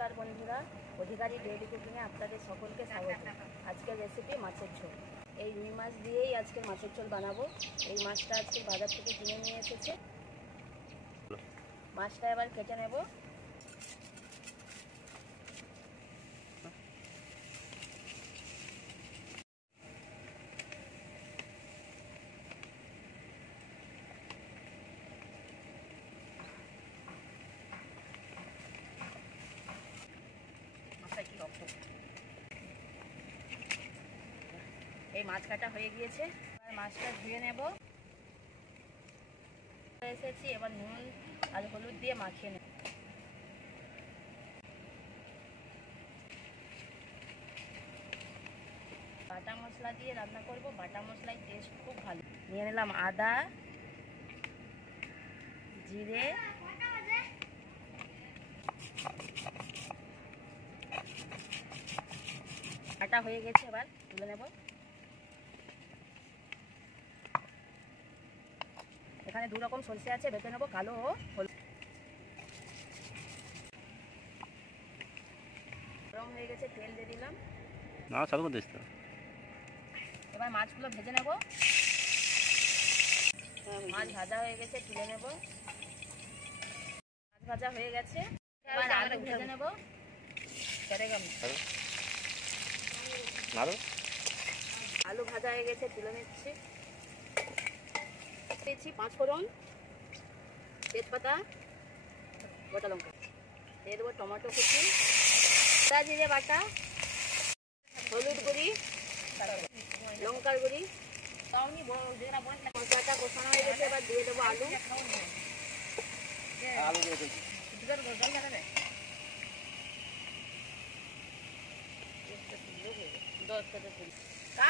নমস্কার বন্ধুরা, অধিকারী ডেইলি কুকিংয়ে আপনাদের সকলকে স্বাগত। আজকের রেসিপি মাছের ঝোল। এই রুই মাছ দিয়েই আজকে মাছের ঝোল বানাবো। এই মাছটা আজকে বাজার থেকে কিনে নিয়ে এসেছে। মাছটা এবার কেটে নেব। এই মাছ কাটা হয়ে গিয়েছে, এবার মাছটা ধুয়ে নেব। এসেছি, এবার নুন আর হলুদ দিয়ে মাখিয়ে নেব। বাটা মশলা দিয়ে রান্না করব। বাটা মশলায় টেস্ট খুব ভালো। নিয়ে নিলাম আদা, জিরে, বাটা হয়ে গেছে, এবার তুলে নেব। এখানে দু রকম সরষে আছে, বেটে নেব, কালো ও হলুদ। গরম হয়ে গেছে, তেল দিয়ে দিলাম। না চালু করে দিস তো। এবার মাছগুলো ভেজে নেব। মাছ ভাজা হয়ে গেছে, তুলে নেব। মাছ ভাজা হয়ে গেছে, এবার আলু ভেজে নেব। আলু ভাজা হয়ে গেছে, তুলে নিচ্ছি। দিয়েছি 5 ফোড়ন, তেজপাতা, গোটা লঙ্কা। দিয়ে দেবো টমেটো কুচি, আদা জিরে বাটা, হলুদ গুঁড়ি, লঙ্কার গুঁড়ি। মশলাটা কষানো হয়ে গেছে, এবার দিয়ে দেবো আলু।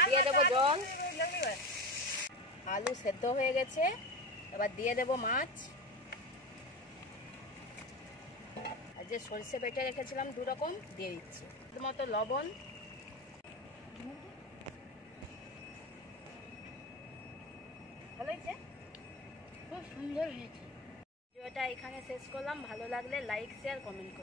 দিয়ে দেবো জল। আলু সেদ্ধ হয়ে গেছে, এবার দিয়ে দেবো মাছ। আর যে সরষে বেটে রেখেছিলাম 2 রকম, দিয়ে দিচ্ছি। মতো লবণ। ভালো হয়েছে, খুব সুন্দর হয়েছে। ভিডিওটা এখানে শেষ করলাম। ভালো লাগলে লাইক, শেয়ার, কমেন্ট করুন।